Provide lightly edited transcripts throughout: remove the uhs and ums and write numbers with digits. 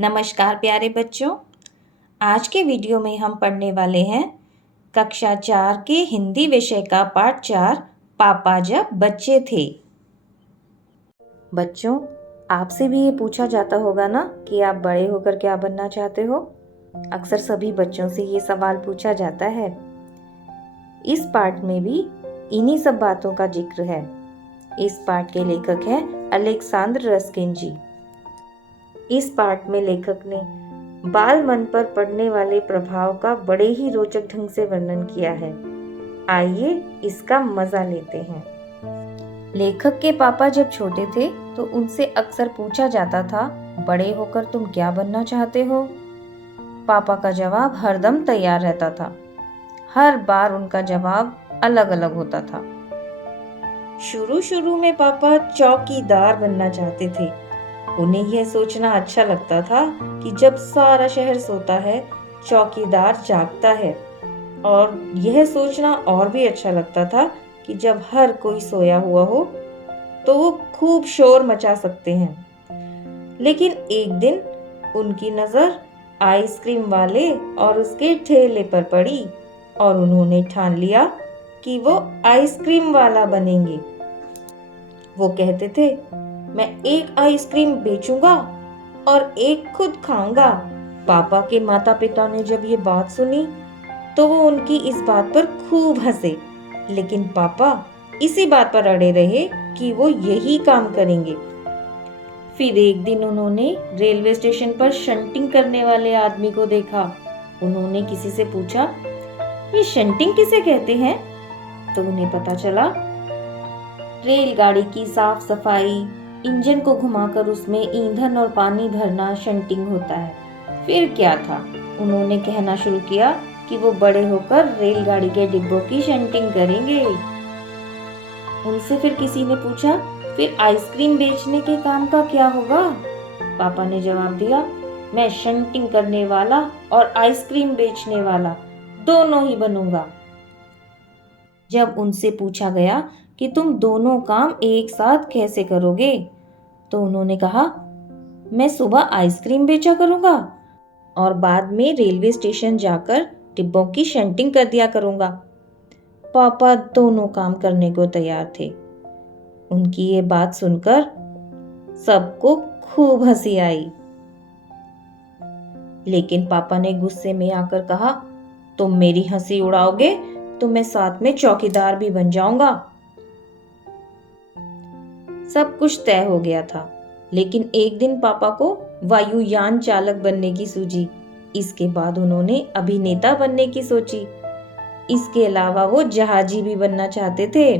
नमस्कार प्यारे बच्चों। आज के वीडियो में हम पढ़ने वाले हैं कक्षा 4 के हिंदी विषय का पाठ 4 पापा जब बच्चे थे। बच्चों, आपसे भी ये पूछा जाता होगा ना कि आप बड़े होकर क्या बनना चाहते हो। अक्सर सभी बच्चों से ये सवाल पूछा जाता है। इस पाठ में भी इन्हीं सब बातों का जिक्र है। इस पाठ के लेखक हैं अलेक्सांद्र रस्किन जी। इस पाठ में लेखक ने बाल मन पर पड़ने वाले प्रभाव का बड़े ही रोचक ढंग से वर्णन किया है। आइए इसका मजा लेते हैं। लेखक के पापा जब छोटे थे तो उनसे अक्सर पूछा जाता था, बड़े होकर तुम क्या बनना चाहते हो? पापा का जवाब हरदम तैयार रहता था। हर बार उनका जवाब अलग अलग होता था। शुरू में पापा चौकीदार बनना चाहते थे। उन्हें यह सोचना अच्छा लगता था कि जब सारा शहर सोता है, चौकीदार जागता है। और यह सोचना और भी अच्छा लगता था कि जब हर कोई सोया हुआ हो तो वो खूब शोर मचा सकते हैं। लेकिन एक दिन उनकी नजर आइसक्रीम वाले और उसके ठेले पर पड़ी और उन्होंने ठान लिया कि वो आइसक्रीम वाला बनेंगे। वो कहते थे, मैं एक आइसक्रीम बेचूंगा और एक खुद खाऊंगा। पापा के माता पिता ने जब ये बात सुनी तो वो उनकी इस बात पर खूब हंसे। लेकिन पापा इसी बात पर अड़े रहे कि वो यही काम करेंगे। फिर एक दिन उन्होंने रेलवे स्टेशन पर शंटिंग करने वाले आदमी को देखा। उन्होंने किसी से पूछा, ये शंटिंग किसे कहते हैं? तो उन्हें पता चला, रेलगाड़ी की साफ सफाई, इंजन को घुमाकर उसमें ईंधन और पानी भरना शंटिंग होता है। फिर क्या था, उन्होंने कहना शुरू किया कि वो बड़े होकर रेलगाड़ी के डिब्बों की शंटिंग करेंगे। उनसे फिर किसी ने पूछा, फिर आइसक्रीम बेचने के काम का क्या होगा? पापा ने जवाब दिया, मैं शंटिंग करने वाला और आइसक्रीम बेचने वाला दोनों ही बनूंगा। जब उनसे पूछा गया कि तुम दोनों काम एक साथ कैसे करोगे, तो उन्होंने कहा, मैं सुबह आइसक्रीम बेचा करूंगा और बाद में रेलवे स्टेशन जाकर डिब्बों की शंटिंग कर दिया करूंगा। पापा दोनों काम करने को तैयार थे। उनकी ये बात सुनकर सबको खूब हंसी आई। लेकिन पापा ने गुस्से में आकर कहा, तुम मेरी हंसी उड़ाओगे तो मैं साथ में चौकीदार भी बन जाऊंगा। सब कुछ तय हो गया था, लेकिन एक दिन पापा को वायुयान चालक बनने की सूझी। इसके बाद उन्होंने अभिनेता बनने की सोची। इसके अलावा वो जहाजी भी बनना चाहते थे।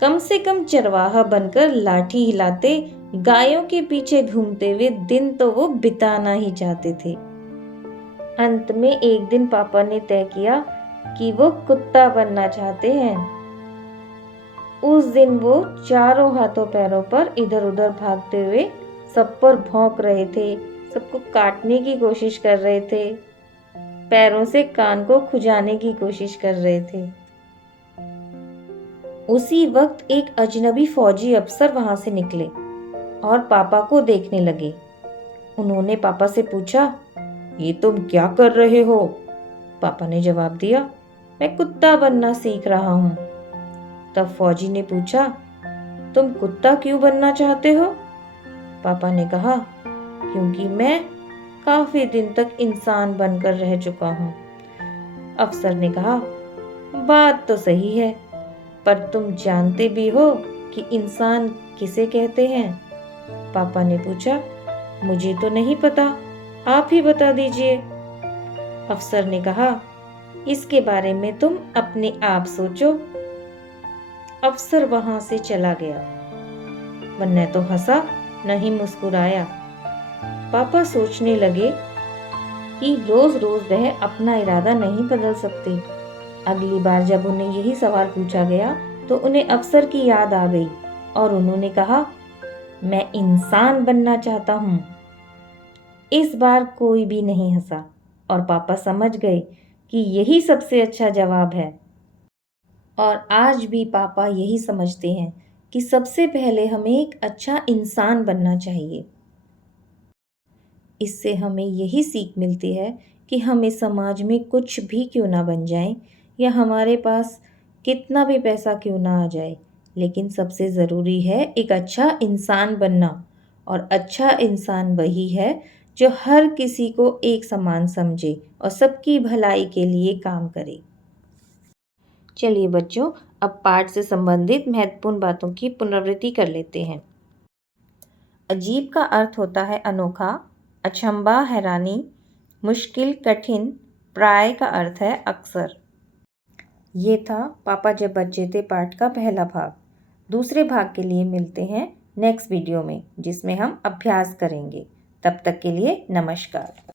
कम से कम चरवाहा बनकर लाठी हिलाते गायों के पीछे घूमते हुए दिन तो वो बिताना ही चाहते थे। अंत में एक दिन पापा ने तय किया कि वो कुत्ता बनना चाहते हैं। उस दिन वो चारों हाथों पैरों पर इधर उधर भागते हुए सब पर भौंक रहे थे, सबको काटने की कोशिश कर रहे थे, पैरों से कान को खुजाने की कोशिश कर रहे थे। उसी वक्त एक अजनबी फौजी अफसर वहां से निकले और पापा को देखने लगे। उन्होंने पापा से पूछा, ये तुम क्या कर रहे हो? पापा ने जवाब दिया, मैं कुत्ता बनना सीख रहा हूं। तब फौजी ने पूछा, तुम कुत्ता क्यों बनना चाहते हो? पापा ने कहा, क्योंकि मैं काफी दिन तक इंसान बनकर रह चुका हूं। अफसर ने कहा, बात तो सही है, पर तुम जानते भी हो कि इंसान किसे कहते हैं? पापा ने पूछा, मुझे तो नहीं पता, आप ही बता दीजिए। अफसर ने कहा, इसके बारे में तुम अपने आप सोचो। अफसर वहां से चला गया। वह न तो हंसा न ही मुस्कुराया। पापा सोचने लगे कि रोज रोज वह अपना इरादा नहीं बदल सकते। अगली बार जब उन्हें यही सवाल पूछा गया तो उन्हें अफसर की याद आ गई और उन्होंने कहा, मैं इंसान बनना चाहता हूं। इस बार कोई भी नहीं हंसा और पापा समझ गए कि यही सबसे अच्छा जवाब है। और आज भी पापा यही समझते हैं कि सबसे पहले हमें एक अच्छा इंसान बनना चाहिए। इससे हमें यही सीख मिलती है कि हमें समाज में कुछ भी क्यों ना बन जाए या हमारे पास कितना भी पैसा क्यों ना आ जाए, लेकिन सबसे ज़रूरी है एक अच्छा इंसान बनना। और अच्छा इंसान वही है जो हर किसी को एक समान समझे और सबकी भलाई के लिए काम करे। चलिए बच्चों, अब पाठ से संबंधित महत्वपूर्ण बातों की पुनरावृत्ति कर लेते हैं। अजीब का अर्थ होता है अनोखा, अचंभा हैरानी, मुश्किल कठिन, प्राय का अर्थ है अक्सर। ये था पापा जब बच्चे थे पाठ का पहला भाग। दूसरे भाग के लिए मिलते हैं नेक्स्ट वीडियो में, जिसमें हम अभ्यास करेंगे। तब तक के लिए नमस्कार।